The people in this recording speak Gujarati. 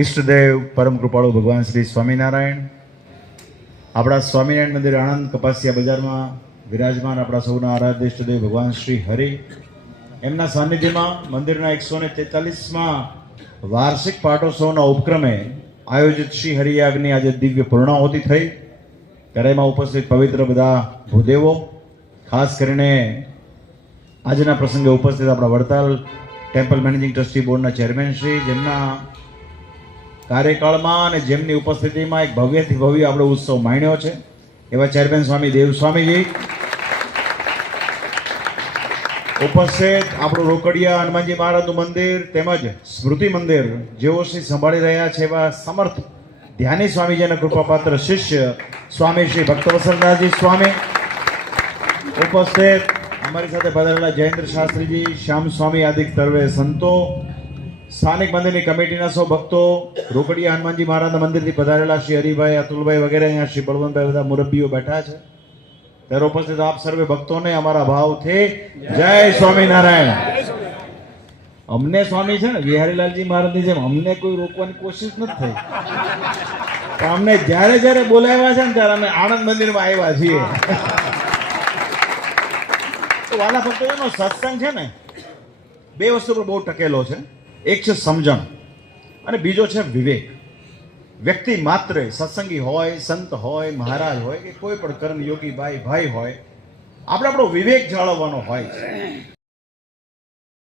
ઈષ્ટદેવ પરમ કૃપાળુ ભગવાન શ્રી સ્વામિનારાયણ આપણા સ્વામિનારાયણ મંદિર આણંદ કપાસિયા બજારમાં વિરાજમાન આપણા સૌના આરાધ્ય ઈષ્ટદેવ ભગવાન શ્રી હરિ એમના સાનિધ્યમાં મંદિરના 143માં વાર્ષિક પાટોત્સવના ઉપક્રમે આયોજિત શ્રી હરિયાગની આજે દિવ્ય પૂર્ણાહુતિ થઈ ત્યારે એમાં ઉપસ્થિત પવિત્ર બધા ભૂદેવો, ખાસ કરીને આજના પ્રસંગે ઉપસ્થિત આપણા વડતાલ ટેમ્પલ મેનેજિંગ ટ્રસ્ટી બોર્ડના ચેરમેન શ્રી, જેમના કાર્યકાળમાં અને જેમની ઉપસ્થિતિમાં એક ભવ્યથી ભવ્ય આપણો ઉત્સવ માણ્યો છે એવા ચેરમેન સ્વામી દેવસ્વામીજી ઉપસ્થિત, આપણું રોકડિયા હનુમાનજી મહારાજનું મંદિર તેમજ સ્મૃતિ મંદિર જેઓ શ્રી સંભાળી રહ્યા છે એવા સમર્થ ધ્યાની સ્વામીજીના કૃપાપાત્ર શિષ્ય સ્વામી શ્રી ભક્તવત્સલદાસજી સ્વામી ઉપસ્થિત, અમારી સાથે પધારેલા જયેન્દ્ર શાસ્ત્રીજી, શ્યામ સ્વામી આદિ સર્વે સંતો, સ્થાનિક મંદિરની કમિટીના સૌ ભક્તો, રોકડિયા હનુમાનજી મહારાજના મંદિરથી પધારેલા શ્રી હરિભાઈ, અતુલભાઈ વગેરે, અહીંયા શ્રી બળવંતભાઈ, બધા મુરબ્બીઓ બેઠા છે. ત્યારે ઉપસ્થિત આપ સર્વે ભક્તોને અમારા ભાવથી જય સ્વામિનારાયણ. અમને સ્વામી છે ને વિહારીલાલજી મહારાજની જેમ અમને કોઈ રોકવાની કોશિશ નથી થઈ, પણ અમને જ્યારે જ્યારે બોલાવ્યા છે ને ત્યારે અમે આણંદ મંદિરમાં આવ્યા છીએ. તો વાલા ભક્તોનો સત્સંગ છે ને બે વસ્તુ પર બહુ ટકેલો છે. એક છે સમજણ અને બીજો છે વિવેક. વ્યક્તિ માત્ર સત્સંગી હોય, સંત હોય, મહારાજ હોય કે કોઈ પણ કર્મ યોગી ભાઈ હોય, આપણે આપણો વિવેક જાળવવાનો હોય છે.